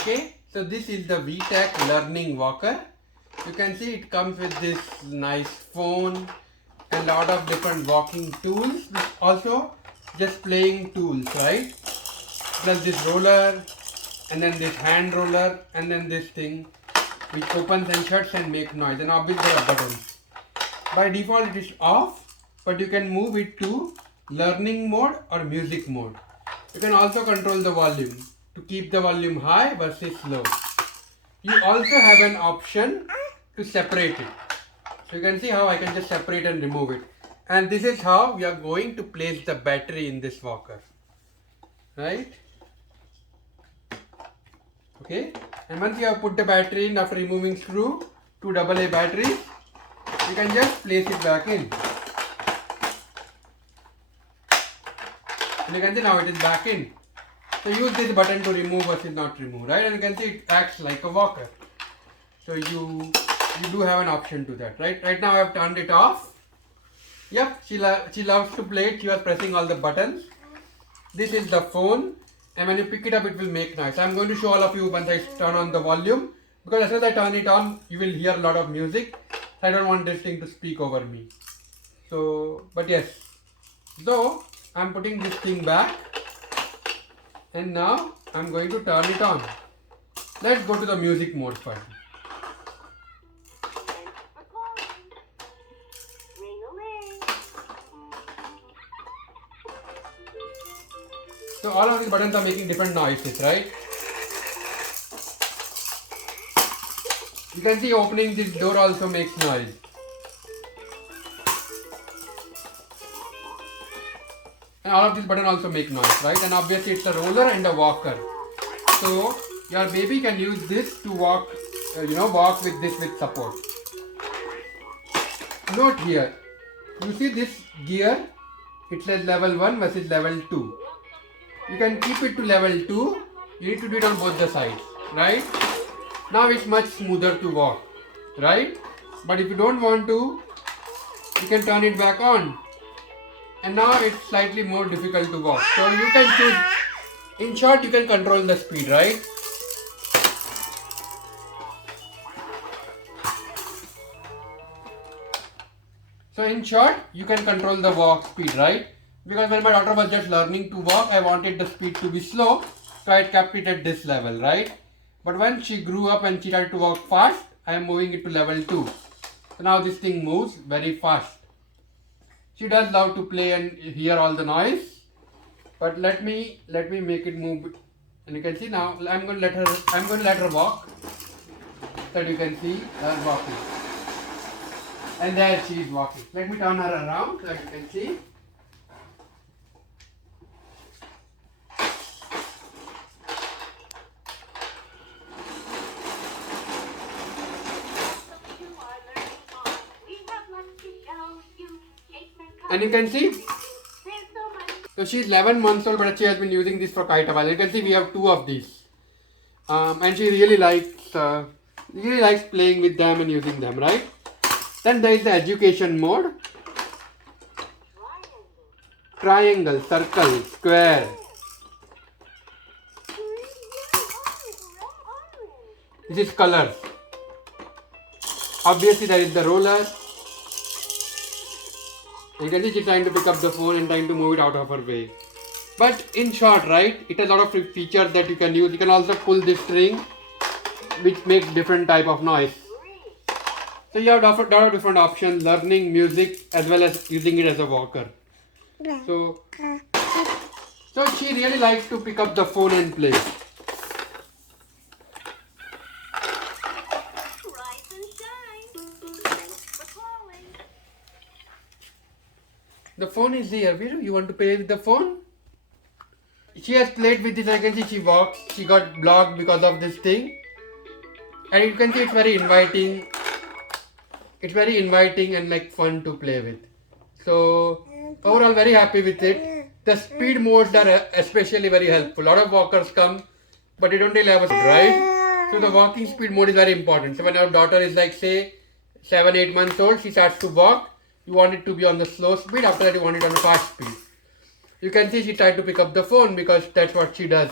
Okay, so this is the VTech Learning Walker. You can see it comes with this nice phone and lot of different walking tools, which also just playing tools, right? Plus this roller, and then this hand roller, and then this thing which opens and shuts and make noise, and obviously there are buttons. By default it is off, but you can move it to learning mode or music mode. You can also control the volume to keep the volume high versus low. You also have an option to separate it. So you can see how I can just separate and remove it. And this is how we are going to place the battery in this walker. Right? Okay. And once you have put the battery in after removing screw, two AA batteries, you can just place it back in. And you can see now it is back in. So use this button to remove versus not remove, right? And you can see it acts like a walker. So you do have an option to that, right? Right now I have turned it off. Yep, she loves to play it. She was pressing all the buttons. This is the phone, and when you pick it up, it will make noise. I'm going to show all of you once I turn on the volume, because as soon as I turn it on, you will hear a lot of music. I don't want this thing to speak over me. So, but yes. So I'm putting this thing back. And now I'm going to turn it on. Let's go to the music mode first. So all of these buttons are making different noises, right? You can see opening this door also makes noise. And all of these buttons also make noise, right? And obviously it's a roller and a walker. So your baby can use this to walk, walk with this with support. Note here, you see this gear, it says level 1 versus level 2. You can keep it to level 2, you need to do it on both the sides, right? Now it's much smoother to walk, right? But if you don't want to, you can turn it back on. And now it's slightly more difficult to walk. So you can choose, in short, you can control the speed, right? So in short, you can control the walk speed, right? Because when my daughter was just learning to walk, I wanted the speed to be slow, so I kept it at this level, right? But when she grew up and she tried to walk fast, I am moving it to level 2. So now this thing moves very fast. She does love to play and hear all the noise, but let me make it move. And you can see now I'm going to let her walk, so you can see her walking. And there she is walking. Let me turn her around so you can see. And you can see, so she's 11 months old, but she has been using this for quite a while. You can see we have 2 of these, and she really likes playing with them and using them, right? Then there is the education mode. Triangle, circle, square. This is colors. Obviously there is the roller. You can see she's trying to pick up the phone and trying to move it out of her way. But in short, right, it has a lot of features that you can use. You can also pull this string, which makes different type of noise. So you have a lot of different options, learning, music, as well as using it as a walker. So she really likes to pick up the phone and play. The phone is here. Viru, you want to play with the phone? She has played with this. I can see she walks. She got blocked because of this thing. And you can see it's very inviting. It's very inviting and like fun to play with. So overall very happy with it. The speed modes are especially very helpful. A lot of walkers come, but they don't really have a speed, right? So the walking speed mode is very important. So when your daughter is like say 7-8 months old, she starts to walk. You want it to be on the slow speed. After that you want it on the fast speed. You can see she tried to pick up the phone because that's what she does.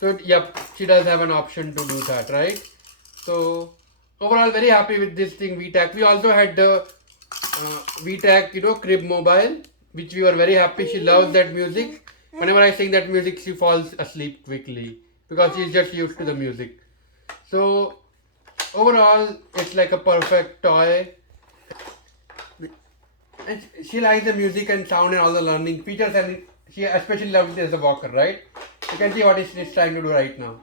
So yep, she does have an option to do that, right? So overall, very happy with this thing, VTAC. We also had the VTAC, Crib Mobile, which we were very happy. She loves that music. Whenever I sing that music, she falls asleep quickly because she's just used to the music. So overall, it's like a perfect toy. And she likes the music and sound and all the learning features, and she especially loves it as a walker, right? You can see what she's trying to do right now.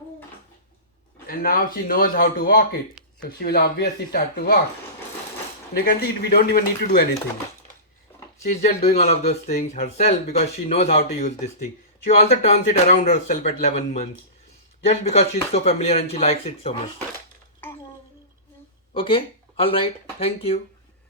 And now she knows how to walk it. So she will obviously start to walk. And you can see we don't even need to do anything. She's just doing all of those things herself because she knows how to use this thing. She also turns it around herself at 11 months. Just because she's so familiar and she likes it so much. Okay, alright, thank you.